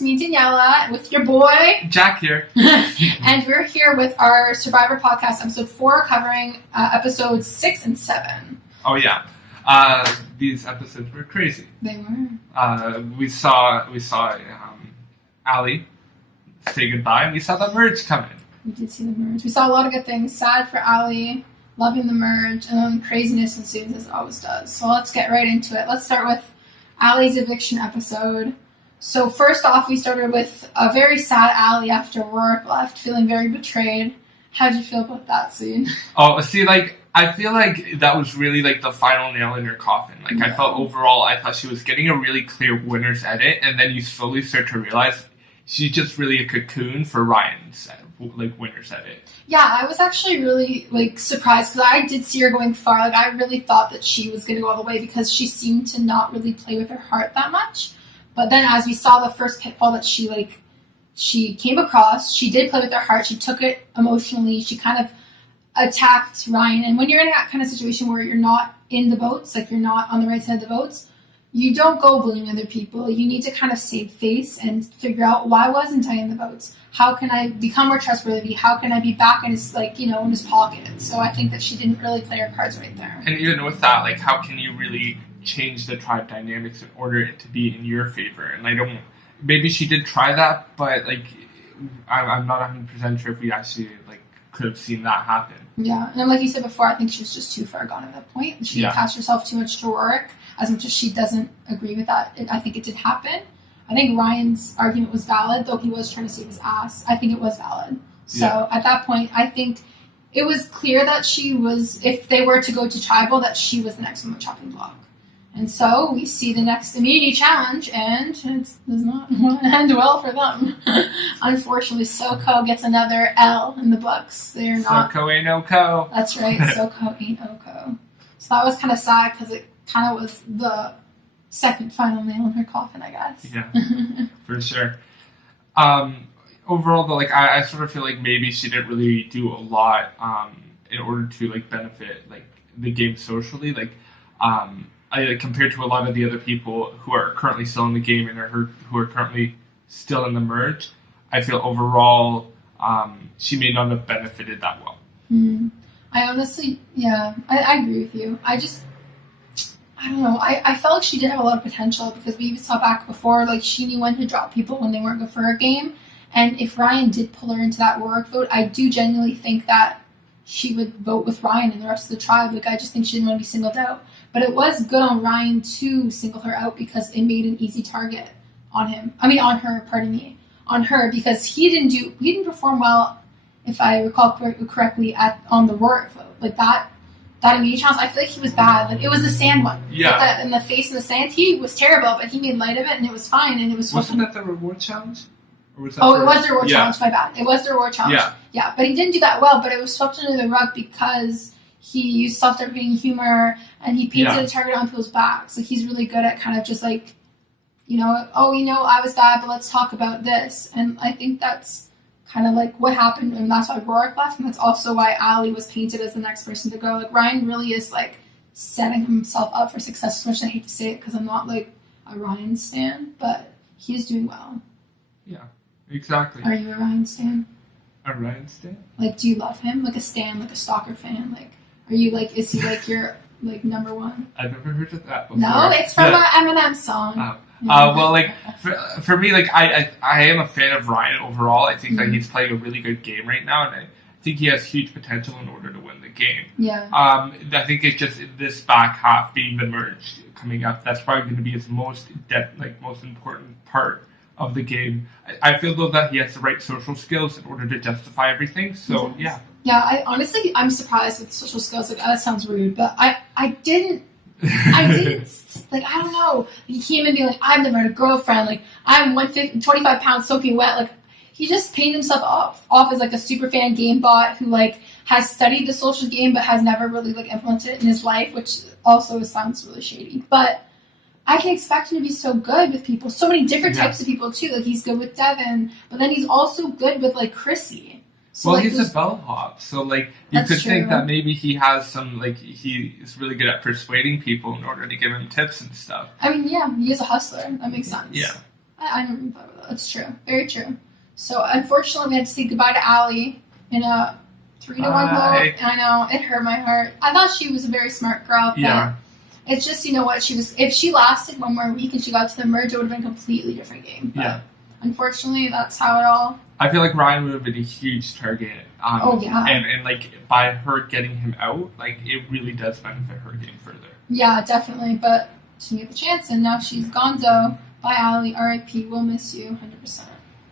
It's me, Daniela, with your boy Jack here. And we're here with our Survivor podcast, episode 4, covering episodes 6 and 7. Oh yeah, these episodes were crazy. They were. We saw Ali say goodbye, and we saw the merge come in. We did see the merge. We saw a lot of good things. Sad for Ali, loving the merge, and then craziness ensues as it always does. So let's get right into it. Let's start with Ali's eviction episode. So first off, we started with a very sad Ali after work left, feeling very betrayed. How'd you feel about that scene? Oh, see, I feel like that was really the final nail in her coffin. I felt overall, I thought she was getting a really clear winner's edit, and then you slowly start to realize she's just really a cocoon for Ryan's winner's edit. Yeah, I was actually really surprised because I did see her going far. I really thought that she was going to go all the way because she seemed to not really play with her heart that much. But then as we saw the first pitfall that she came across, she did play with her heart. She took it emotionally. She kind of attacked Ryan. And when you're in that kind of situation where you're not in the votes, you're not on the right side of the votes, you don't go blaming other people. You need to kind of save face and figure out, why wasn't I in the votes? How can I become more trustworthy? How can I be back in his in his pocket? So I think that she didn't really play her cards right there. And even with that, how can you really change the tribe dynamics in order it to be in your favor? And maybe she did try that, but I'm not 100% sure if we actually could have seen that happen. Yeah, and like you said before, I think she was just too far gone at that point. She attached herself too much to work. As much as she doesn't agree with that, I think it did happen. I think Ryan's argument was valid, though he was trying to save his ass. I think it was valid. So at that point, I think it was clear that she was, if they were to go to tribal, that she was the next on the chopping block. And so we see the next immunity challenge, and it does not end well for them. Unfortunately, SoCo gets another L in the books. They're not. SoCo ain't no co. That's right. SoCo ain't no-co. So that was kind of sad because it kind of was the second final nail in her coffin, I guess. Yeah, for sure. Overall, though, I sort of feel maybe she didn't really do a lot in order to benefit the game socially. Compared to a lot of the other people who are currently still in the game and who are currently still in the merge, I feel overall she may not have benefited that well. I honestly, I agree with you. I don't know. I felt like she did have a lot of potential because we even saw back before, she knew when to drop people when they weren't good for her game. And if Ryan did pull her into that Warwick vote, I do genuinely think that she would vote with Ryan and the rest of the tribe. I just think she didn't want to be singled out. But it was good on Ryan to single her out because it made an easy target on him. I mean, on her, on her, because he didn't perform well, if I recall correctly, on the Warwick vote. That immediate challenge, I feel like he was bad. It was the sand one. Yeah. In the face in the sand, he was terrible, but he made light of it, and it was fine, and it was... Wasn't that the reward challenge? Or was that it was the reward challenge, my bad. It was the reward challenge. Yeah, but he didn't do that well, but it was swept under the rug because he used self-deprecating humor, and he painted a target on people's backs. He's really good at kind of just I was bad, but let's talk about this. And I think that's kind of what happened, and that's why Rorik left, and that's also why Ali was painted as the next person to go. Ryan really is setting himself up for success, as much as I hate to say it because I'm not a Ryan stan, but he is doing well. Yeah, exactly. Are you a Ryan stan? A Ryan stan? Do you love him? A stan, a stalker fan? Are you is he your number one? I've never heard of that before. No, it's from an Eminem song. Oh. For me, I am a fan of Ryan overall. I think that he's playing a really good game right now, and I think he has huge potential in order to win the game. Yeah. I think it's just this back half being the merge coming up. That's probably going to be his most important part of the game. I feel though that he has the right social skills in order to justify everything. So yeah. Yeah, I'm surprised with social skills. That sounds rude, but I didn't. I don't know. He came in being I've never had a girlfriend. I'm 25 pounds soaking wet. He just painted himself off as a super fan game bot who has studied the social game but has never really implemented it in his life, which also sounds really shady. But I can expect him to be so good with people, so many different types of people too. He's good with Devin, but then he's also good with Chrissy. So, he's a bellhop, so you could think that maybe he has some he is really good at persuading people in order to give him tips and stuff. I mean, yeah, he is a hustler. That makes sense. Yeah. I never even thought about that. That's true. Very true. So, unfortunately, we had to say goodbye to Allie in a 3-1 vote. I know, it hurt my heart. I thought she was a very smart girl, but it's just, you know what, if she lasted one more week and she got to the merge, it would have been a completely different game. But unfortunately, that's how it all... I feel like Ryan would have been a huge target. And like, by her getting him out, like, it really does benefit her game further. Yeah, definitely, but she didn't get the chance, and now she's gonzo. Bye, Allie. R.I.P. We'll miss you 100%.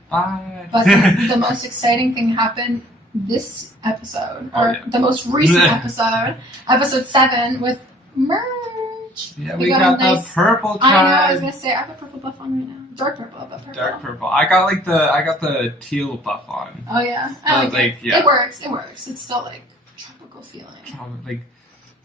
Bye. But the most exciting thing happened this episode, the most recent episode 7, with merch. Yeah, we got the purple kind. I know, I was gonna say I have a purple buff on right now. Dark purple, but purple. Dark purple. I got the teal buff on. Oh yeah. It works. It's still like tropical feeling. Like,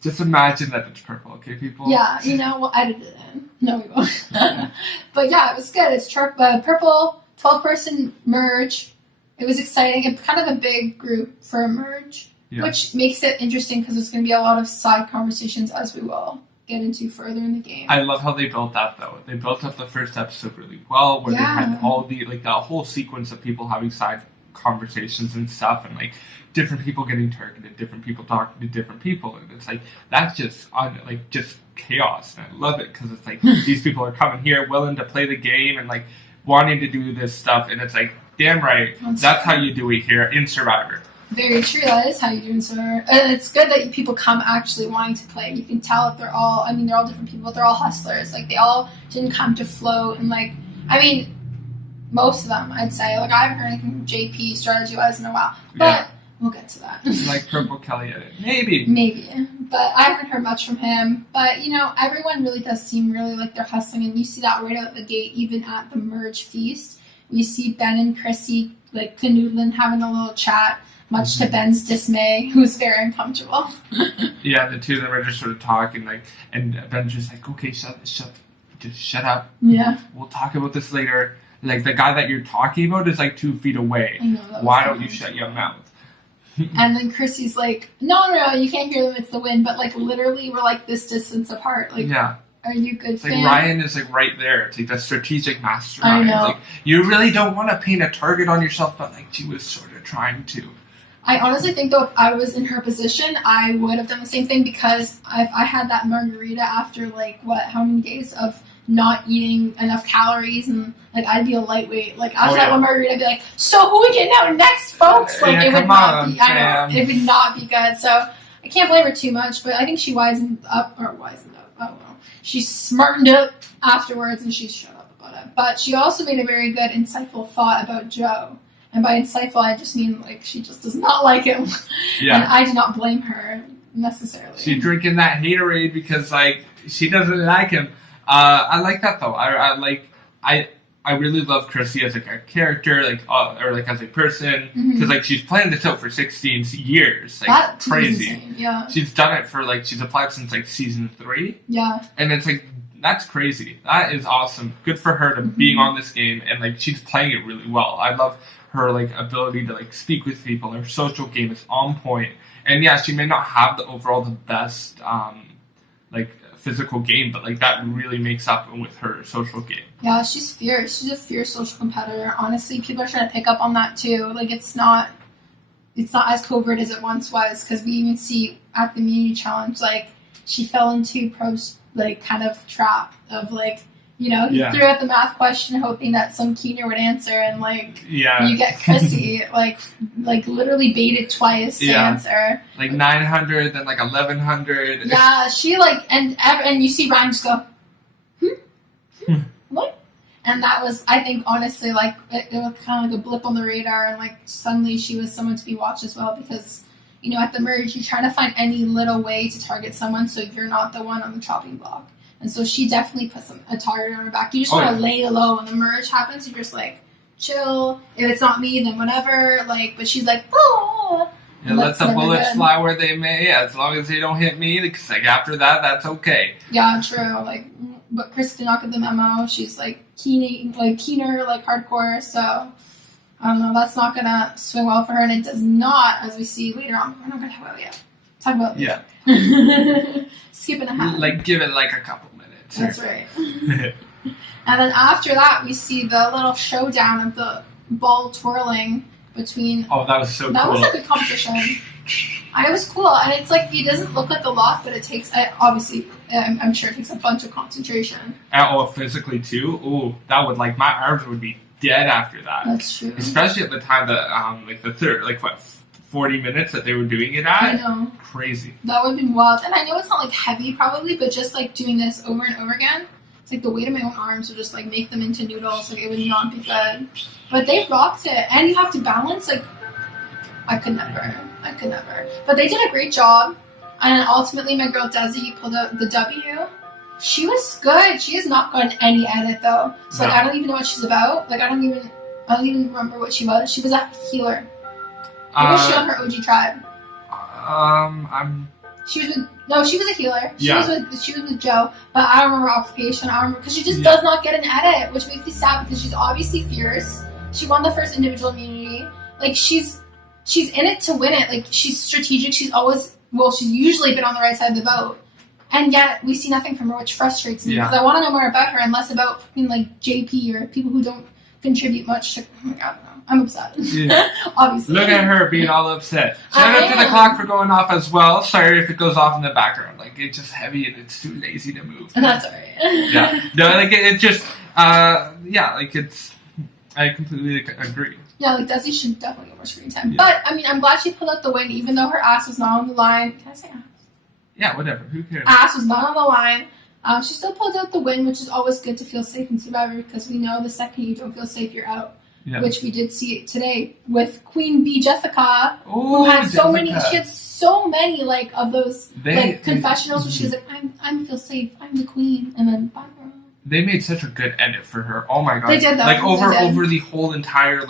just imagine that it's purple, okay, people? Yeah, we'll edit it in. No, we won't. But yeah, it was good. It's purple, 12-person merge. It was exciting. It's kind of a big group for a merge, which makes it interesting because there's going to be a lot of side conversations as we will get into further in the game. I love how they built that, though. They built up the first episode really well, where they had all the, like, that whole sequence of people having side conversations and stuff, and, like, different people getting targeted, different people talking to different people, and it's like, that's just just chaos, and I love it because it's like these people are coming here willing to play the game and like wanting to do this stuff, and it's like, damn right, that's how you do it here in Survivor. Very true. That is how you do in Survivor, and it's good that people come actually wanting to play. You can tell if they're all different people, but they're all hustlers. Like, they all didn't come to float, and like, most of them, I'd say. Like, I haven't heard anything from JP strategy-wise in a while, but we'll get to that. Like Purple Kelly at it. Maybe. But I haven't heard much from him. But, everyone really does seem really like they're hustling, and you see that right out the gate, even at the merge feast. We see Ben and Chrissy, like, canoodling, having a little chat, much to Ben's dismay, who's very uncomfortable. Yeah, the two of them are just sort of talking, like, and Ben's just like, okay, just shut up. Yeah. We'll talk about this later. Like, the guy that you're talking about is like 2 feet away. I know, why don't you shut your mouth? And then Chrissy's like, no, you can't hear them, it's the wind. But, like, literally, we're, like, this distance apart. Like, are you good, it's like, Ryan is, like, right there. It's like the strategic mastermind. I know. Like, you really don't want to paint a target on yourself, but, like, she was sort of trying to. I honestly think, though, if I was in her position, I would have done the same thing, because if I had that margarita after, like, how many days of not eating enough calories, and, like, I'd be a lightweight. Like, after that one margarita, I'd be like, so who we getting out next, folks? Like, it would not be, I know, it would not be good. So, I can't blame her too much, but I think she wisened up, I don't know. She smartened up afterwards, and she shut up about it. But she also made a very good, insightful thought about Joe. And by insightful, I just mean, like, she just does not like him. Yeah. And I do not blame her, necessarily. She's drinking that haterade because, like, she doesn't like him. I like that, though. I really love Chrissy as, like, a character, like, or, like, as a person. Because, like, she's playing this out for 16 years. Like, that crazy. Insane. Yeah. She's done it for, like, she's applied since, like, season 3. Yeah. And it's, like, that's crazy. That is awesome. Good for her to being on this game. And, like, she's playing it really well. I love her, like, ability to, like, speak with people. Her social game is on point. And, yeah, she may not have the best, like, physical game, but, like, that really makes up with her social game. Yeah, she's fierce. She's a fierce social competitor. Honestly, people are trying to pick up on that, too. Like, it's not as covert as it once was, because we even see at the Immunity Challenge, like, she fell into Pro's, like, kind of trap of, like, he threw out the math question hoping that some keener would answer, and, like, you get Chrissy, like literally baited twice to answer. Like 900, then, like, 1100. Yeah, she, like, and you see Ryan just go, what? And that was, I think, honestly, like, it was kind of like a blip on the radar, and, like, suddenly she was someone to be watched as well, because, at the merge, you're trying to find any little way to target someone so you're not the one on the chopping block. And so she definitely puts a target on her back. You just want to lay low when the merge happens. You're just like, chill. If it's not me, then whatever. Like, but she's like, oh. And let the bullets fly where they may, as long as they don't hit me. Because, like, after that, that's okay. Yeah, true. Like, but Chris did not get the memo. She's like keener, like hardcore. So I don't know. That's not gonna swing well for her, and it does not, as we see later on. We're not gonna talk about it yet. Skipping ahead. Like, give it like a couple minutes. That's right. And then after that, we see the little showdown of the ball twirling between. Oh, that was so cool. That was a good competition. It was cool, and it's like it doesn't look like a lot, but it takes obviously. I'm sure it takes a bunch of concentration. Oh, physically too. Ooh, that would my arms would be dead after that. That's true. Especially at the time that the third 40 minutes that they were doing it at. I know. Crazy. That would have been wild, and I know it's not heavy probably, but just doing this over and over again. It's the weight of my own arms would just make them into noodles. It would not be good. But they rocked it, and you have to balance. I could never. But they did a great job, and ultimately my girl Desi pulled out the W. She was good. She has not gotten any edit though. So No. I don't even know what she's about. I don't even remember what she was. She was a healer. Or was she on her OG tribe? She was a healer. She was with Joe, but I don't remember her occupation. I don't remember because she just does not get an edit, which makes me sad because she's obviously fierce. She won the first individual immunity. She's in it to win it. She's strategic. She's usually been on the right side of the vote, and yet we see nothing from her, which frustrates me because I want to know more about her and less about JP or people who don't contribute much to. Oh my God, no. I'm upset. Yeah. Obviously. Look at her being all upset. Shout out to the clock for going off as well. Sorry if it goes off in the background. It's just heavy and it's too lazy to move. That's alright. Yeah. No, it just, it's, I completely agree. Yeah, Desi should definitely get more screen time. Yeah. But, I'm glad she pulled out the win, even though her ass was not on the line. Can I say ass? Yeah, whatever. Who cares? Ass was not on the line. She still pulled out the win, which is always good to feel safe in Survivor because we know the second you don't feel safe, you're out. Yeah. Which we did see today with Queen Bee Jessica, who had so many of those confessionals where she was like, I feel safe, I'm the queen, and then bye girl. They made such a good edit for her. Oh my God. They did that. Over the whole entire her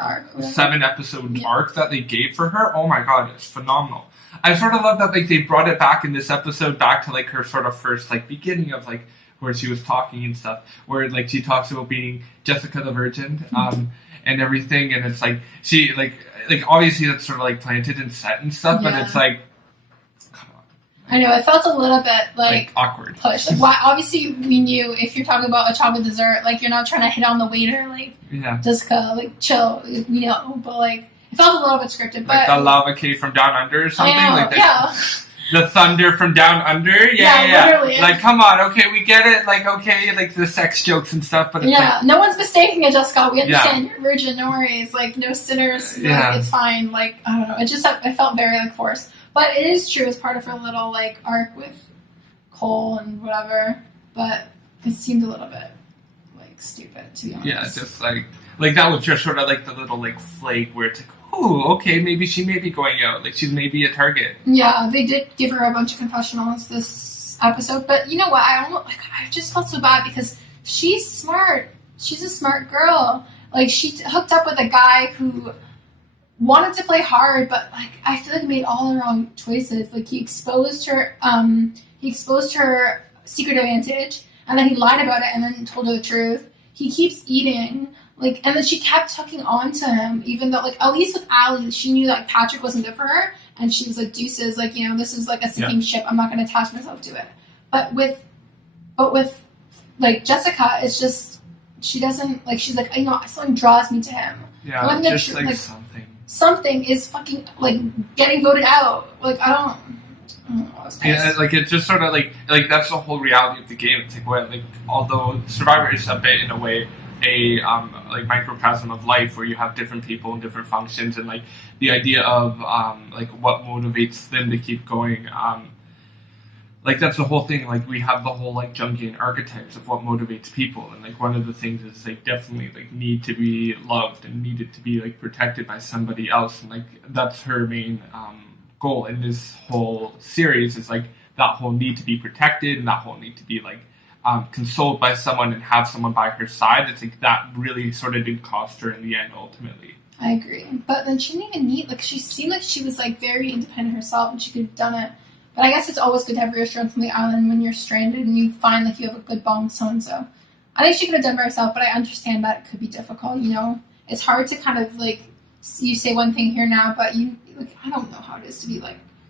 arc, 7-episode arc that they gave for her. Oh my God, it's phenomenal. I sort of love that they brought it back in this episode back to her sort of first beginning of where she was talking and stuff, where she talks about being Jessica the Virgin, and everything, and it's she obviously that's sort of planted and set and stuff, but it's come on. I know it felt a little bit awkward. Pushed. Why? Obviously, we knew if you're talking about a chocolate dessert, you're not trying to hit on the waiter, Jessica, chill, but it felt a little bit scripted. But the lava cake from down under or something yeah. The thunder from down under? Yeah. Literally. Come on, okay, we get it. The sex jokes and stuff, but it's no one's mistaking it, Jessica. We understand you're a virgin, no worries. No sinners. It's fine. I don't know. It felt very forced. But it is true. It's part of her little arc with Cole and whatever. But it seemed a little bit stupid, to be honest. Yeah, just that was just sort of the little flake where it's ooh, okay, maybe she may be going out. She's maybe a target. Yeah, they did give her a bunch of confessionals this episode, but you know what? I just felt so bad because she's smart. She's a smart girl. She hooked up with a guy who wanted to play hard, but I feel he made all the wrong choices. He exposed her. He exposed her secret advantage, and then he lied about it, and then told her the truth. He keeps eating. And then she kept hooking on to him, even though, at least with Allie, she knew that Patrick wasn't good for her, and she was deuces, this is a sinking ship, I'm not going to attach myself to it. But with Jessica, it's just, she doesn't, she's something draws me to him. Yeah, just something. Something is fucking, getting voted out. I don't know, I was pissed. Yeah, it's just sort of, that's the whole reality of the game. It's although Survivor is a bit, in a way, a microcosm of life where you have different people and different functions and the idea of what motivates them to keep going, that's the whole thing. We have the whole Jungian archetypes of what motivates people, and one of the things is definitely need to be loved and needed to be protected by somebody else, and that's her main goal in this whole series is that whole need to be protected and that whole need to be consoled by someone and have someone by her side. It's that really sort of did cost her in the end, ultimately. I agree. But then she didn't even need, she seemed like she was very independent herself and she could have done it. But I guess it's always good to have reassurance on the island when you're stranded and you find you have a good bond with so-and-so. I think she could have done it by herself, but I understand that it could be difficult, It's hard to kind of you say one thing here now, but I don't know how it is to be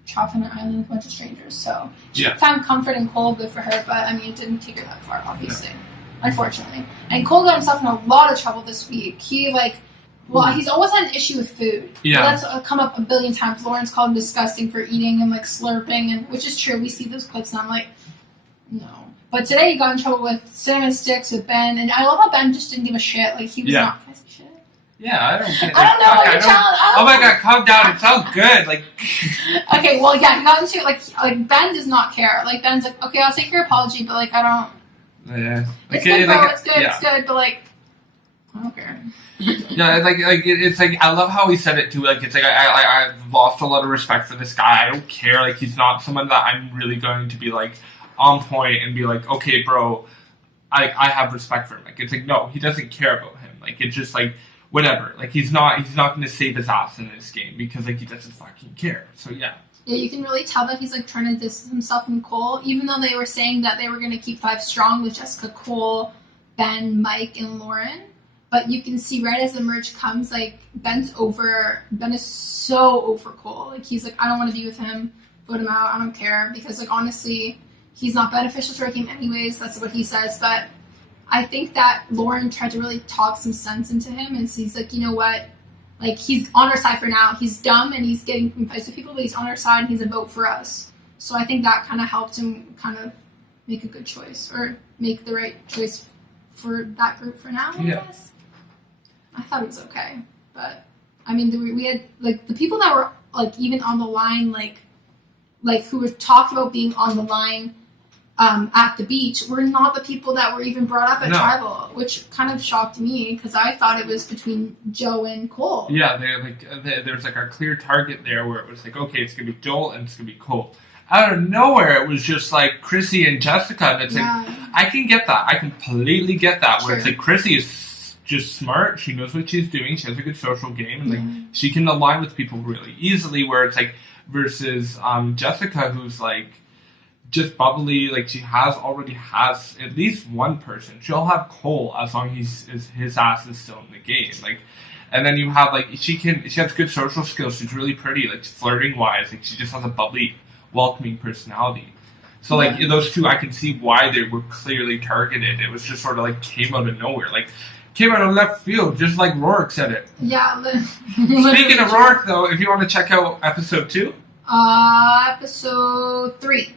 trapped on an island with a bunch of strangers. So she Yeah. found comfort in Cole, good for her, but I mean, it didn't take her that far, obviously. Unfortunately. And Cole got himself in a lot of trouble this week. He's always had an issue with food. Yeah. That's come up a billion times. Lauren's called him disgusting for eating and like slurping, and which is true. We see those clips and I'm like, no. But today he got in trouble with cinnamon sticks with Ben, and I love how Ben just didn't give a shit. Like he was not. Can I say shit? Yeah, I don't get I don't know. Your child. Oh my god, calm down. It's all good. Like. Okay, well, yeah, he got into like Ben does not care. Like Ben's like, okay, I'll take your apology, but like I don't. Yeah. It's good, bro. It's good. It's good, but like, I don't care. Yeah, it's like I love how he said it too. Like it's like I've lost a lot of respect for this guy. I don't care. Like he's not someone that I'm really going to be like on point and be like, okay, bro, I have respect for him. Like it's like no, he doesn't care about him. Like it's just like whatever. Like he's not going to save his ass in this game because like he doesn't fucking care. So yeah. Yeah, you can really tell that he's like trying to distance himself from Cole, even though they were saying that they were going to keep 5 strong with Jessica, Cole, Ben, Mike, and Lauren. But you can see right as the merge comes, like Ben is so over Cole. Like he's like, I don't want to be with him. Vote him out. I don't care because like honestly, he's not beneficial to our game anyways. That's what he says. But I think that Lauren tried to really talk some sense into him, and so he's like, you know what? Like he's on our side for now. He's dumb and he's getting in fights with people, but he's on our side and he's a vote for us. So I think that kind of helped him kind of make a good choice or make the right choice for that group for now. I guess. I thought it was okay, but I mean, we had like the people that were like even on the line, like who were talked about being on the line at the beach, were not the people that were even brought up at Tribal, which kind of shocked me because I thought it was between Joe and Cole. Yeah, there's like a clear target there where it was like, okay, it's gonna be Joel and it's gonna be Cole. Out of nowhere, it was just like Chrissy and Jessica, and it's like I can get that. I completely get that. Where it's like Chrissy is just smart. She knows what she's doing. She has a good social game, and like she can align with people really easily. Where it's like versus Jessica, who's like just bubbly. Like she already has at least one person. She'll have Cole as long as his ass is still in the game. Like, and then you have like she has good social skills. She's really pretty. Like flirting wise, like she just has a bubbly, welcoming personality. So like those two, I can see why they were clearly targeted. It was just sort of like came out of nowhere. Like. Came out of left field, just like Rourke said it. Yeah. Speaking of Rourke, though, if you want to check out episode 2. Episode 3.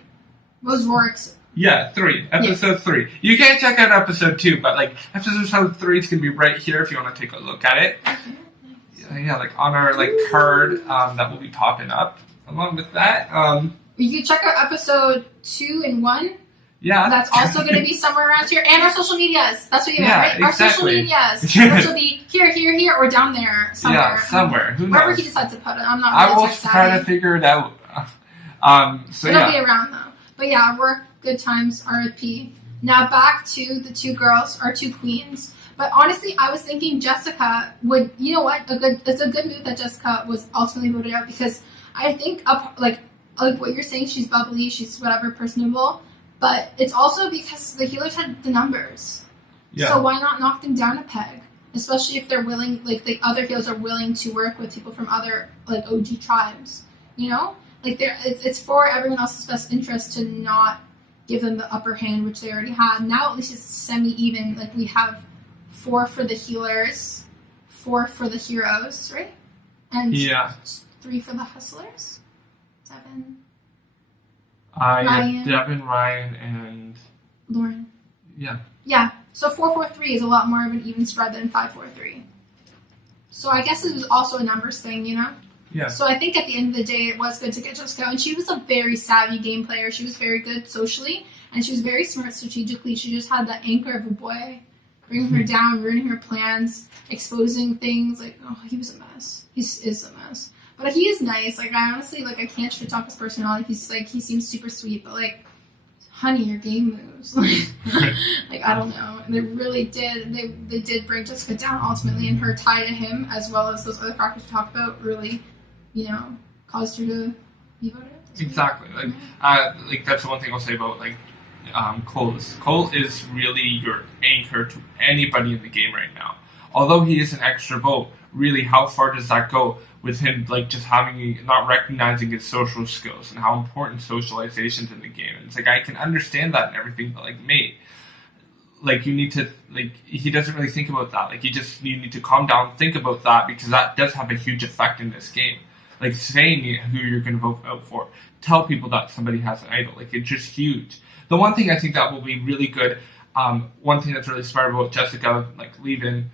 What was Rourke's? Yeah, 3. Episode 3. You can't check out episode 2, but like episode 3 is going to be right here if you want to take a look at it. Yeah, like on our like card that will be popping up. Along with that, you can check out episode 2 and 1. Yeah. That's also going to be somewhere around here. And our social medias. That's what you meant, right? Exactly. Our social medias. Which will be here, or down there somewhere. Yeah, somewhere. Who knows? Wherever he decides to put it. I'm not really I will try to figure it out. It'll be around, though. But yeah, we're good times, RIP. Now back to the 2 girls, our 2 queens. But honestly, I was thinking Jessica would, you know what? It's a good move that Jessica was ultimately voted out because I think, like what you're saying, she's bubbly, she's whatever, personable. But it's also because the healers had the numbers. Yeah. So why not knock them down a peg? Especially if they're willing, like the other healers are willing to work with people from other like OG tribes. You know? Like it's for everyone else's best interest to not give them the upper hand, which they already had. Now at least it's semi-even. Like we have 4 for the healers, 4 for the heroes, right? And 3 for the hustlers? 7. Yeah, Devin, Ryan, and Lauren. Yeah. Yeah. So 4-4-3 is a lot more of an even spread than 5-4-3. So I guess it was also a numbers thing, you know? Yeah. So I think at the end of the day, it was good to get Jessica. And she was a very savvy game player. She was very good socially. And she was very smart strategically. She just had that anchor of a boy, bringing her down, ruining her plans, exposing things. Like, oh, he was a mess. He is a mess. But he is nice. Like, I honestly, like, I can't shit talk his personality. He's, like, he seems super sweet. But, like, honey, your game moves. Like, I don't know. And they really did. They did bring Jessica down ultimately. And her tie to him, as well as those other factors we talked about, really, you know, caused her to be voted out. Exactly. Like that's the one thing I'll say about, like, Cole. Cole is really your anchor to anybody in the game right now. Although he is an extra vote, really, how far does that go? with him like just having not recognizing his social skills and how important socialization's in the game. And it's like I can understand that and everything, but like mate, like you need to like he doesn't really think about that. Like you need to calm down, think about that, because that does have a huge effect in this game. Like saying who you're going to vote out for, tell people that somebody has an idol. Like it's just huge. The one thing I think that will be really good, one thing that's really smart about Jessica like leaving,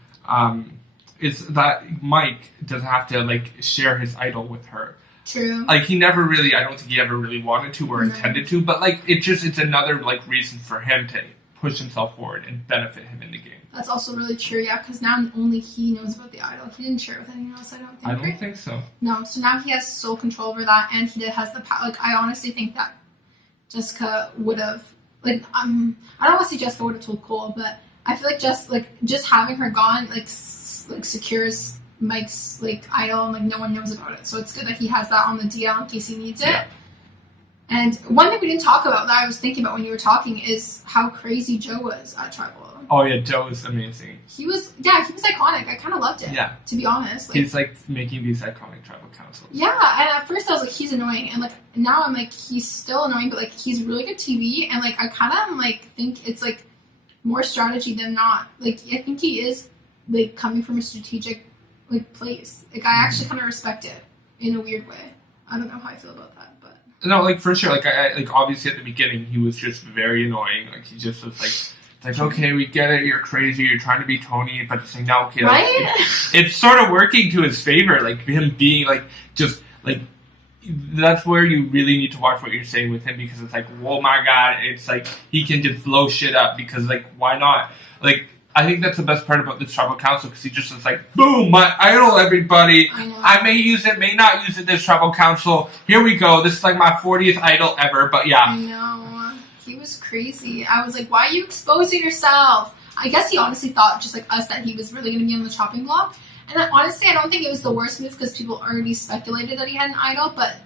is that Mike doesn't have to like share his idol with her. True. Like he never really, I don't think he ever really wanted to or intended to, but like it's another like reason for him to push himself forward and benefit him in the game. That's also really true, yeah, because now only he knows about the idol. He didn't share it with anyone else, I don't think. I don't think so. No, so now he has sole control over that, and he has the power. Like, I honestly think that Jessica would have, like, I don't want to say Jessica would have told Cole, but I feel like just having her gone, like secures Mike's, like, idol, and, like, no one knows about it. So it's good that he has that on the DL in case he needs it. Yeah. And one thing we didn't talk about that I was thinking about when you were talking is how crazy Joe was at Tribal. Oh yeah, Joe was amazing. He was iconic. I kind of loved it. Yeah. To be honest. Like, he's like making these iconic tribal councils. Yeah, and at first I was like, he's annoying, and like now I'm like, he's still annoying, but like he's really good TV, and like I kind of like think it's like more strategy than not. Like I think he is like coming from a strategic like place. Like I actually kind of respect it in a weird way. I don't know how I feel about that, but no, like for sure. Like I like obviously at the beginning he was just very annoying. Like he just was like, okay, we get it, you're crazy, you're trying to be Tony, but just like, no, okay, like, right? It's sort of working to his favor, like him being like, just like, that's where you really need to watch what you're saying with him, because it's like, oh my god, it's like, he can just blow shit up, because like, why not? Like, I think that's the best part about this tribal council, because he just is like, boom, my idol, everybody. I may use it, may not use it, this tribal council. Here we go, this is like my 40th idol ever, but yeah. I know. He was crazy. I was like, why are you exposing yourself? I guess he honestly thought, just like us, that he was really going to be on the chopping block. And honestly, I don't think it was the worst move because people already speculated that he had an idol, but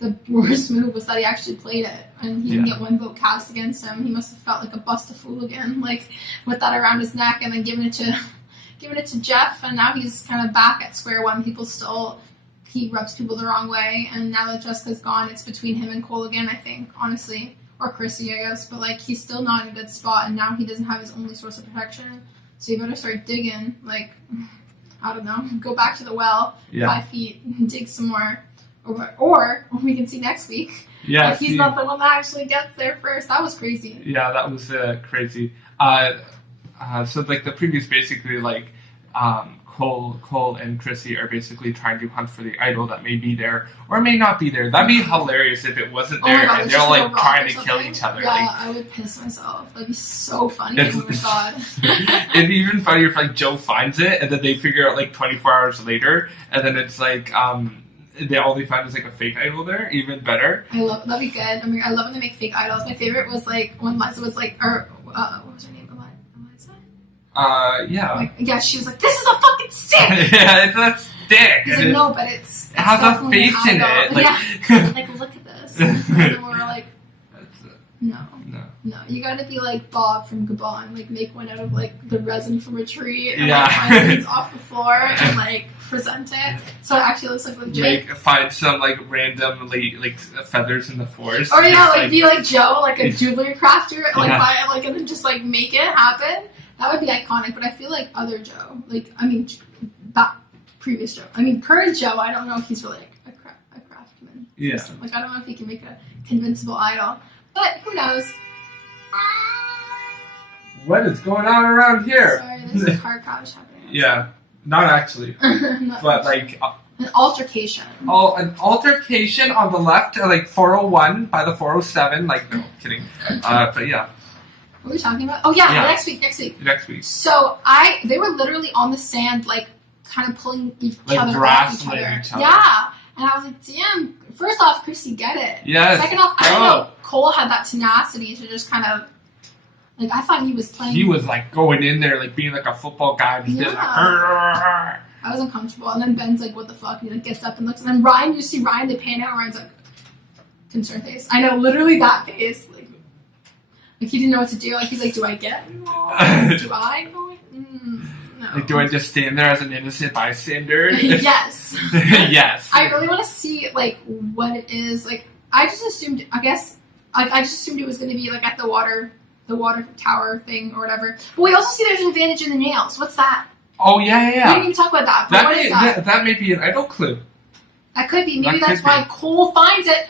the worst move was that he actually played it. And he didn't get one vote cast against him. He must have felt like a busted fool again, like with that around his neck and then giving it to Jeff. And now he's kind of back at square one. He rubs people the wrong way. And now that Jessica's gone, it's between him and Cole again, I think, honestly. Or Chrissy, I guess, but like he's still not in a good spot, and now he doesn't have his only source of protection. So you better start digging. Like, I don't know, go back to the well, 5 feet, and dig some more, or we can see next week. Yeah, if he's not the one that actually gets there first. That was crazy. Yeah, that was crazy. So like the previews basically like Cole and Chrissy are basically trying to hunt for the idol that may be there or may not be there. That'd be hilarious if it wasn't there and they're all like trying to kill each other. Yeah, like, I would piss myself. That'd be so funny. Oh my god. It'd be even funnier if like Joe finds it and then they figure out like 24 hours later and then it's like all they find is like a fake idol there. Even better. That'd be good. I mean, I love when they make fake idols. My favorite was like when Liza was like, what was her name? Yeah. Like, yeah, she was like, this is a fucking stick! Yeah, it's a stick! He's like, no, but it has a face in it. Like, yeah. Like, look at this. And then we're like, no. You gotta be like Bob from Gabon, like make one out of like the resin from a tree and like find things off the floor and like present it. So it actually looks like legit. Find some like random like feathers in the forest. Or yeah, like be like Joe, like a jewelry crafter, like buy it, like and then just like make it happen. That would be iconic, but I feel like other Joe, like, I mean, that previous Joe. I mean, current Joe, I don't know if he's really like a craftsman. Yeah. Like, I don't know if he can make a convincible idol, but who knows? What is going on around here? Sorry, there's a car crash happening. Yeah, not actually. But like... an altercation. Oh, an altercation on the left, like 401 by the 407. Like, no, kidding. But yeah. What were we talking about? Oh yeah, next week. So they were literally on the sand, like kind of pulling each other off each other. Yeah, and I was like, damn. First off, Chrissy, get it. Yes. Second off, I don't know. Cole had that tenacity to just kind of, like, I thought he was playing. He was like going in there, like being like a football guy. Just like, I was uncomfortable, and then Ben's like, what the fuck? And he like gets up and looks, and then Ryan, you see Ryan, they pan out, Ryan's like, concerned face. I know, literally that face, like he didn't know what to do. Like, he's like, do I get involved? Do I go? No. Like, do I just stand there as an innocent bystander? Yes. Yes. I really want to see, like, what it is. Like, I just assumed, I just assumed it was going to be, like, at the water tower thing or whatever. But we also see there's an advantage in the nails. What's that? Oh, yeah. We didn't even talk about that. But what is that? That may be an idol clue. That could be. Maybe that's why Cole finds it.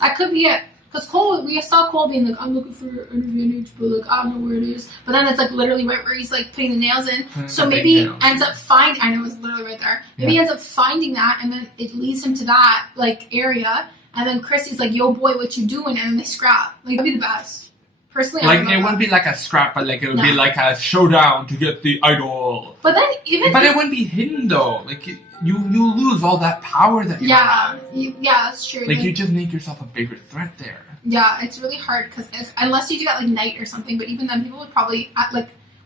That could be it. Because Cole, we saw Cole being like, I'm looking for an advantage, but like, I don't know where it is. But then it's like literally right where he's like putting the nails in. So maybe he ends up finding, I know it's literally right there. Maybe he ends up finding that and then it leads him to that like area. And then Chrissy's like, yo boy, what you doing? And then they scrap. Like, that'd be the best. Personally, like, it wouldn't be like a scrap, but like, it would be like a showdown to get the idol. But then even... But it wouldn't be hidden though. Like, you lose all that power that you have. Yeah, that's true. Like, you just make yourself a bigger threat there. Yeah, it's really hard because unless you do that like night or something, but even then people would probably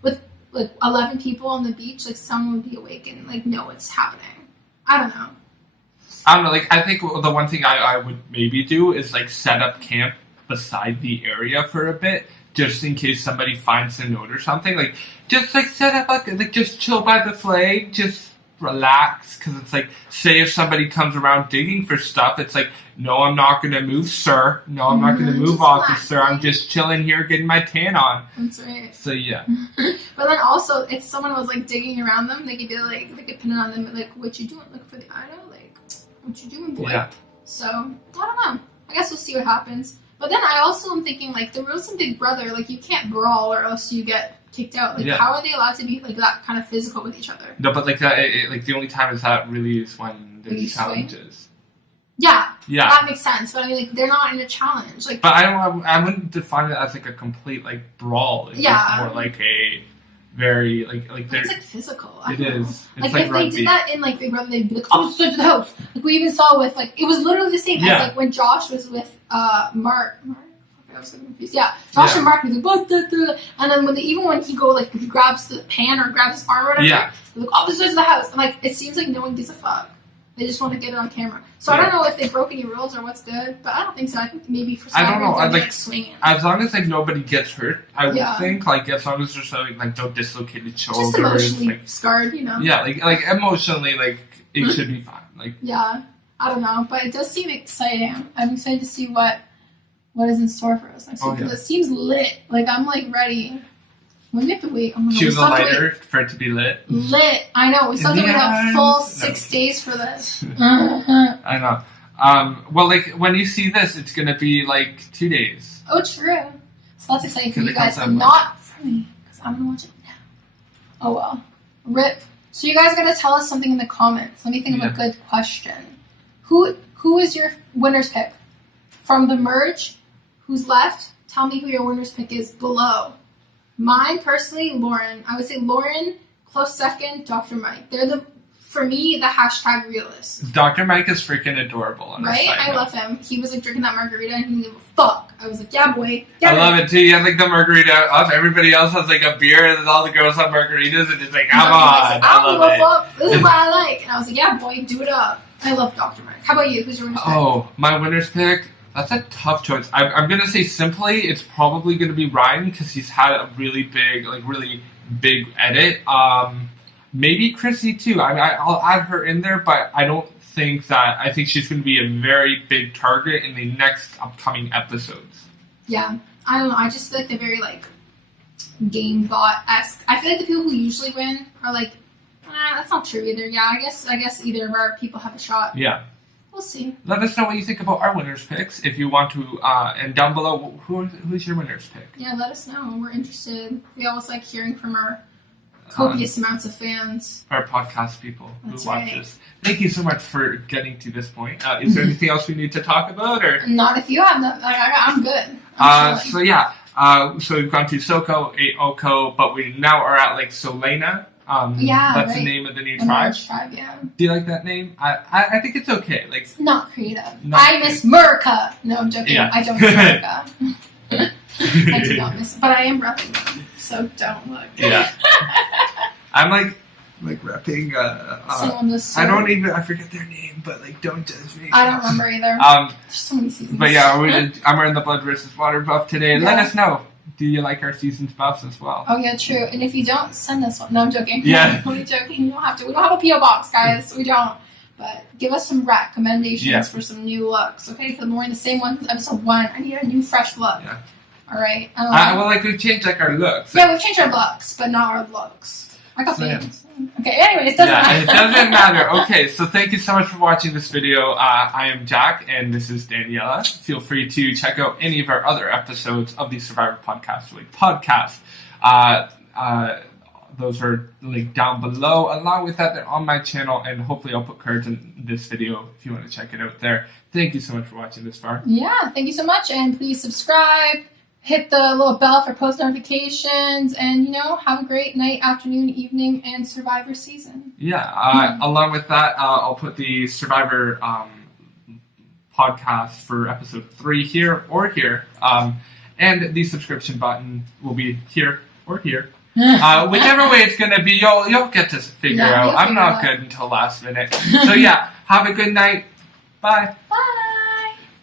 with 11 people on the beach, like someone would be awake and like know what's happening. I don't know. Like, I think the one thing I would maybe do is like set up camp beside the area for a bit, just in case somebody finds a note or something. Like, just like set up like just chill by the flag, just relax, because it's like, say if somebody comes around digging for stuff, it's like, no, I'm not going to move, sir. No, I'm not going to move, officer. I'm just chilling here getting my tan on. That's right. So, yeah. But then also, if someone was, like, digging around them, they could be like, they could pin it on them, like, what you doing? Look for the idol? Like, what you doing, boy? Yeah. So, I don't know. I guess we'll see what happens. But then I also am thinking, like, the rules in Big Brother, like, you can't brawl or else you get kicked out. Like, how are they allowed to be, like, that kind of physical with each other? No, but, like, that, like, the only time is that really is when there's challenges. Yeah, that makes sense. But I mean, like, they're not in a challenge. Like, but I wouldn't define it as like a complete like brawl. It's just more like a very like it's like physical. It is. It's like if rugby. They did that in like Big Brother, they'd be like opposite sides of the house. Like we even saw with like it was literally the same as like when Josh was with Mark. I was so confused. Yeah, Josh and Mark was like, and then when he grabs the pan or grabs his arm or whatever, they're like opposite sides of the house. And like it seems like no one gives a fuck. They just want to get it on camera. So I don't know if they broke any rules or what's good, but I don't think so. I think maybe for some reason they're like swinging. As long as like nobody gets hurt, I would think like as long as there's like no dislocated shoulders, just emotionally scarred, you know. Yeah, like emotionally, like it should be fine. Like I don't know, but it does seem exciting. I'm excited to see what is in store for us next week because it seems lit. Like I'm like ready. When do we have to wait? Oh my God, choose a lighter for it to be lit. Lit. I know. We still have to wait a full 6 days for this. I know. Well, like, when you see this, it's going to be, like, 2 days. Oh, true. So that's exciting for you guys, but not for me, because I'm going to watch it now. Oh, well. RIP. So you guys got to tell us something in the comments. Let me think of a good question. Who is your winner's pick? From the merge, who's left? Tell me who your winner's pick is below. Mine, personally, Lauren. I would say Lauren, close second, Dr. Mike. They're for me, the hashtag realists. Dr. Mike is freaking adorable. Right? I love him. He was like drinking that margarita and he didn't give a fuck. I was like, yeah, boy. I love it too. He had like the margarita up. Everybody else has like a beer and all the girls have margaritas and it's like, come on. I don't give a fuck. This is what I like. And I was like, yeah, boy, do it up. I love Dr. Mike. How about you? Who's your winner's pick? Oh, my winner's pick? That's a tough choice. I'm going to say simply, it's probably going to be Ryan because he's had a really big edit. Maybe Chrissy too. I mean, I'll add her in there, but I don't think that. I think she's going to be a very big target in the next upcoming episodes. Yeah. I don't know. I just feel like they're very like game bot-esque. I feel like the people who usually win are like, that's not true either. Yeah, I guess either of our people have a shot. Yeah. We'll see. Let us know what you think about our winners' picks. If you want to, and down below, who's your winners' pick? Yeah, let us know. We're interested. We always like hearing from our copious amounts of fans. Our podcast people who watch us. Thank you so much for getting to this point. Is there anything else we need to talk about? Or not if you have. I'm good. So we've gone to Soko, Oko, but we now are at like Solena. That's the name of the new tribe. Do you like that name? I think it's okay. Like it's not creative. I miss Murica. No, I'm joking. Yeah. I don't miss Murica. I do not miss, but I am repping them, so don't look. Yeah. I'm like repping. I forget their name, but like don't judge me. I don't remember either. There's so many seasons. But yeah, I'm wearing the Blood versus Water buff today. Yeah. Let us know. do you like our season's buffs as well? Oh yeah, true. And if you don't, send us one. No, I'm joking. Yeah. I'm only joking. You don't have to. We don't have a P.O. box, guys. We don't. But give us some recommendations for some new looks, okay? Because we're wearing the same one since episode 1. I need a new, fresh look. Yeah. All right. Well, like we've changed like our looks. Yeah, we've changed our looks, but not our looks. I got things. Okay. Anyways, it doesn't matter. It doesn't matter. Okay, so thank you so much for watching this video. I am Jack, and this is Daniela. Feel free to check out any of our other episodes of the Survivor Podcastaway podcast. Those are linked down below. Along with that, they're on my channel, and hopefully I'll put cards in this video if you want to check it out there. Thank you so much for watching this far. Yeah, thank you so much, and please subscribe, hit the little bell for post notifications, and, have a great night, afternoon, evening, and Survivor season. Yeah, along with that, I'll put the Survivor podcast for episode 3 here or here, and the subscription button will be here or here. Whichever way it's going to be, you'll get to figure out. I'm not good until last minute. So yeah, have a good night. Bye. Bye.